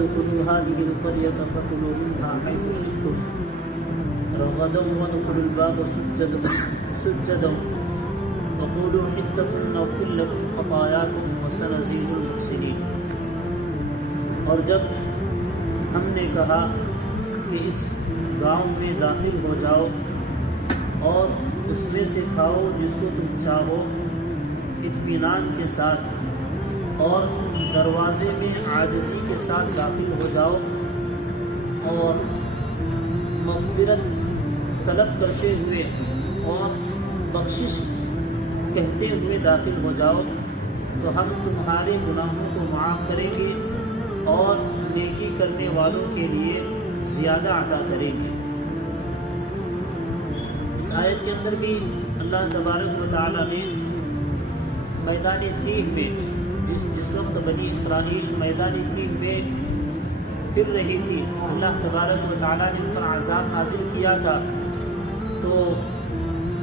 ادخلوا هذه القرية فكلوا منها حيث شئتم رغدا وادخلوا الباب سجدا وقولوا حطة نغفر لكم خطاياكم وسنزيد المحسنين۔ اور جب ہم نے کہا کہ اس گاؤں میں داخل ہو جاؤ اور اس میں سے کھاؤ جس کو تم چاہو اطمینان کے ساتھ، اور دروازے میں عاجزی کے ساتھ داخل ہو جاؤ اور مغفرت طلب کرتے ہوئے اور بخشش کہتے ہوئے داخل ہو جاؤ تو ہم تمہارے گناہوں کو معاف کریں گے اور نیکی کرنے والوں کے لیے زیادہ عطا کریں گے۔ اس آیت کے اندر بھی اللہ تبارک و تعالی نے میدان تیہ میں جس وقت بنی اسرائیل میدان تیہ میں پھر رہی تھی، اللہ تبارک و تعالی نے ان پر عذاب نازل کیا تھا، تو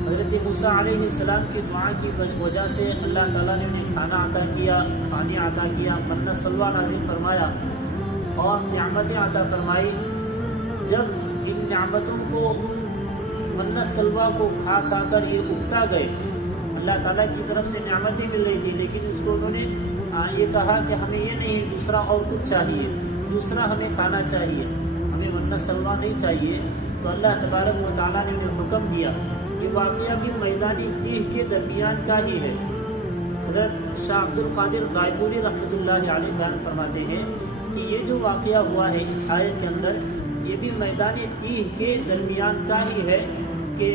حضرت موسیٰ علیہ السلام کی دعا کی وجہ سے اللہ تعالیٰ نے انہیں کھانا عطا کیا، پانی عطا کیا، من سلویٰ نازل فرمایا اور نعمتیں عطا فرمائی۔ جب ان نعمتوں کو من سلویٰ کو کھا کر یہ اگتا گئے، اللہ تعالیٰ کی طرف سے نعمتیں مل رہی تھی، لیکن اس کو انہوں نے یہ کہا کہ ہمیں یہ نہیں، دوسرا اور کچھ چاہیے، دوسرا ہمیں کھانا چاہیے، ہمیں من سلویٰ نہیں چاہیے۔ تو اللہ تبارک و تعالیٰ نے انہیں حکم دیا۔ یہ واقعہ بھی میدان تیہ کے درمیان کا ہی ہے۔ حضرت شاہ عبد القادر غائبوری رحمۃ اللہ علیہ بیان فرماتے ہیں کہ یہ جو واقعہ ہوا ہے اس آیت کے اندر، یہ بھی میدان تیہ کے درمیان کا ہی ہے کہ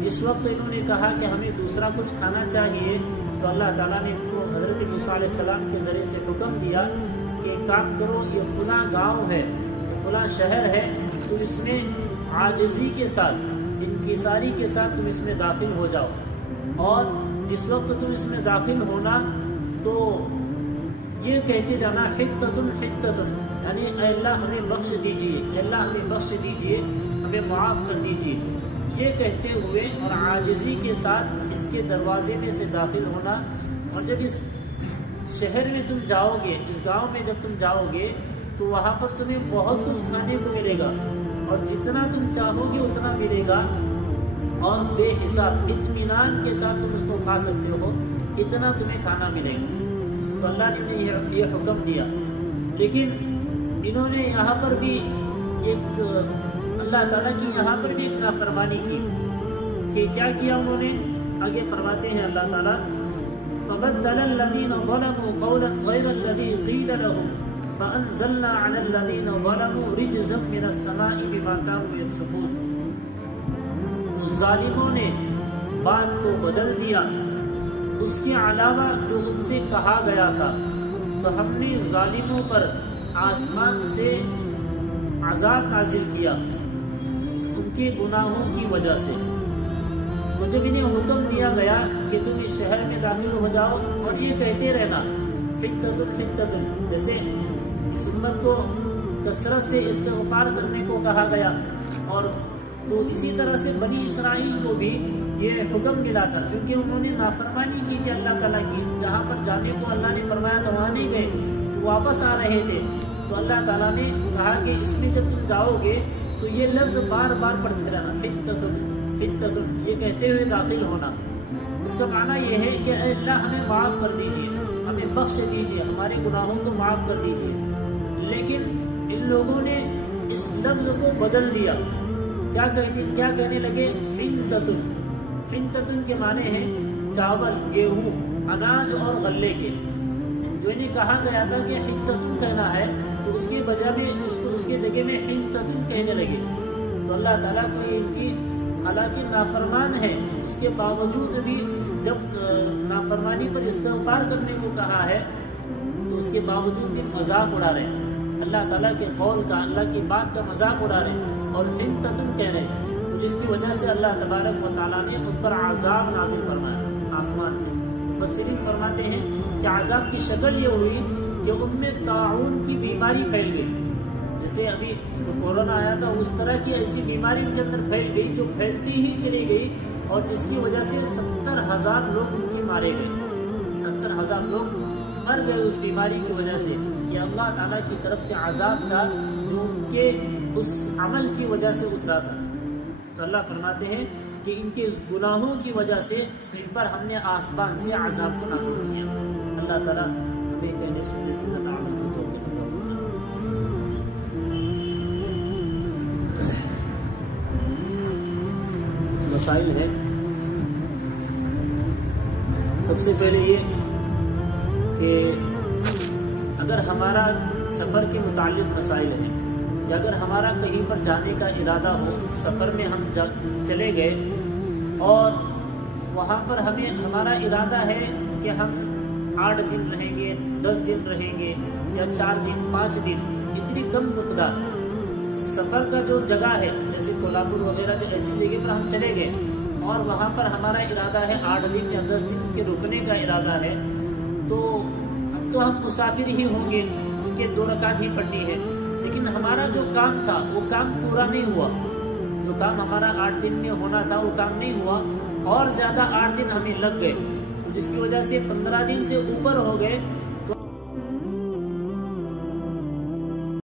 جس وقت انہوں نے کہا کہ ہمیں دوسرا کچھ کھانا چاہیے، تو اللہ تعالیٰ نے حضرت موسیٰ علیہ السلام کے ذریعے سے حکم دیا کہ کام کرو، یہ فلاں گاؤں ہے، فلاں شہر ہے، تو اس میں عاجزی کے ساتھ، انکساری کے ساتھ تم اس میں داخل ہو جاؤ، اور جس وقت تم اس میں داخل ہونا تو یہ کہتے جانا حطتن حطتن، یعنی اے اللہ ہمیں بخش دیجئے، اے اللہ ہمیں بخش دیجئے، ہمیں معاف کر دیجئے، یہ کہتے ہوئے اور عاجزی کے ساتھ اس کے دروازے میں سے داخل ہونا۔ اور جب اس شہر میں تم جاؤ گے، اس گاؤں میں جب تم جاؤ گے تو وہاں پر تمہیں بہت کچھ کھانے کو ملے گا، اور جتنا تم چاہو گے اتنا ملے گا، اور بے حساب اطمینان کے ساتھ تم اس کو کھا سکتے ہو، اتنا تمہیں کھانا ملے گا۔ تو اللہ نے یہ حکم دیا، لیکن انہوں نے یہاں پر بھی ایک اللہ تعالیٰ کی یہاں پر بھی ایک نافرمانی کی کہ کیا کیا انہوں نے، آگے فرماتے ہیں اللہ تعالیٰ فَبَدَّلَ الَّذِينَ ظَلَمُوا قَوْلًا غَيْرَ الَّذِي قِيلَ لَهُمْ فَأَنزَلْنَا عَلَى الَّذِينَ ظَلَمُوا رِجْزًا مِّنَ السَّمَاءِ بِمَا كَانُوا يَفْسُقُونَ۔ ظالموں نے بات کو بدل دیا اس کے علاوہ جو ان سے کہا گیا تھا، تو ہم نے ظالموں پر آسمان سے عذاب نازل کیا ان کے گناہوں کی وجہ سے۔ تو جب انہیں حکم دیا گیا کہ تم اس شہر میں داخل ہو جاؤ اور یہ کہتے رہنا حطتن حطتن، جیسے اس امت کو کثرت سے استغفار کرنے کو کہا گیا، اور تو اسی طرح سے بنی اسرائیل کو بھی یہ حکم ملا تھا، چونکہ انہوں نے نافرمانی کی تھی اللہ تعالیٰ کی، جہاں پر جانے کو اللہ نے فرمایا تو وہاں نہیں گئے، واپس آ رہے تھے، تو اللہ تعالیٰ نے کہا کہ اس میں جب تم جاؤ گے تو یہ لفظ بار بار پڑھتے رہنا حطتن حطتن، یہ کہتے ہوئے داخل ہونا۔ اس کا معنی یہ ہے کہ اے اللہ ہمیں معاف کر دیجئے، ہمیں بخش دیجئے، ہمارے گناہوں کو معاف کر دیجئے۔ لیکن ان لوگوں نے اس لفظ کو بدل دیا، کیا کہنے لگے حنتتن۔ حنتتن کے معنی ہیں چاول، گیہوں، اناج اور غلے کے۔ جو انہیں کہا گیا تھا کہ حنتتن کہنا ہے، تو اس کے بجائے میں اس کے جگہ میں حنتتن کہنے لگے۔ تو اللہ تعالیٰ کو ان کی حالانکہ نافرمان ہے، اس کے باوجود بھی جب نافرمانی پر استغفار کرنے کو کہا ہے تو اس کے باوجود بھی مذاق اڑا رہے ہیں، اللہ تعالیٰ کے قول کا، اللہ کی بات کا مذاق اڑا رہے ہیں اور حنتتن کہہ رہے ہیں، جس کی وجہ سے اللہ تبارک و تعالیٰ نے ان پر عذاب نازل فرمایا آسمان سے۔ مفسرین فرماتے ہیں کہ عذاب کی شکل یہ ہوئی کہ ان میں طاعون کی بیماری پھیل گئی، جیسے ابھی کورونا آیا تھا اس طرح کی ایسی بیماری ان کے اندر پھیل گئی جو پھیلتی ہی چلی گئی، اور جس کی وجہ سے 70,000 لوگ ان کی مارے گئے، 70,000 لوگ مر گئے اس بیماری کی وجہ سے۔ یہ اللہ تعالیٰ کی طرف سے عذاب تھا جو ان کے اس عمل کی وجہ سے اترا تھا۔ تو اللہ فرماتے ہیں کہ ان کے گناہوں کی وجہ سے ان پر ہم نے آسمان سے عذاب کو نازل کیا۔ اللہ تعالیٰ ہمیں کہنے سننے سے عمل کی توفیق عطا فرمائے۔ مسائل ہے، سب سے پہلے یہ کہ اگر ہمارا سفر کے متعلق مسائل ہیں یا اگر ہمارا کہیں پر جانے کا ارادہ ہو، سفر میں ہم چلے گئے اور وہاں پر ہمارا ارادہ ہے کہ ہم 8 دن رہیں گے، 10 دن رہیں گے یا 4 دن 5 دن، اتنی کم مقدار سفر کا جو جگہ ہے جیسے کولہاپور وغیرہ جو ایسی جگہ پر ہم چلے گئے اور وہاں پر ہمارا ارادہ ہے 8 دن یا 10 دن کے رکنے کا ارادہ ہے، تو ہم مسافر ہی ہوں گے، ان کے 2 رکعت ہی پڑھنی ہے۔ لیکن ہمارا جو کام تھا وہ کام پورا نہیں ہوا، جو کام ہمارا 8 دن میں ہونا تھا وہ کام نہیں ہوا اور زیادہ 8 دن ہمیں لگ گئے، جس کی وجہ سے 15 دن سے اوپر ہو گئے